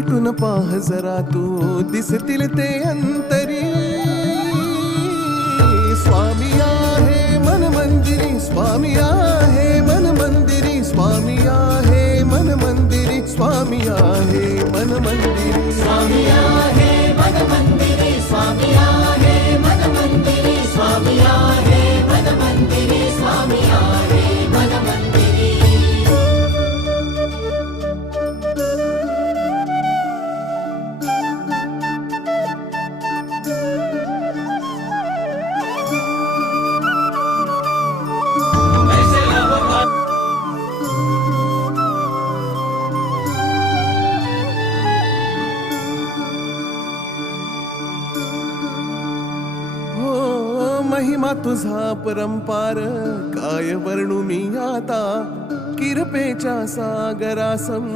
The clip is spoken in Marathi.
मिटून पाह जरा तू दिसतील ते अंतरी. स्वामी आहे मन मंदिरी, स्वामी आहे मन मंदिरी, स्वामी आहे मन मंदिरी, स्वामी आहे मन मंदिरी. स्वामी आहे मन मंदिरी, स्वामी आहे मन मंदिरी, स्वामी आहे मन मंदिरी, स्वामी आहे मन मंदिरी. महिमा तुझा परंपार काय वर्णू मी आता. किरपेच्या सागरासम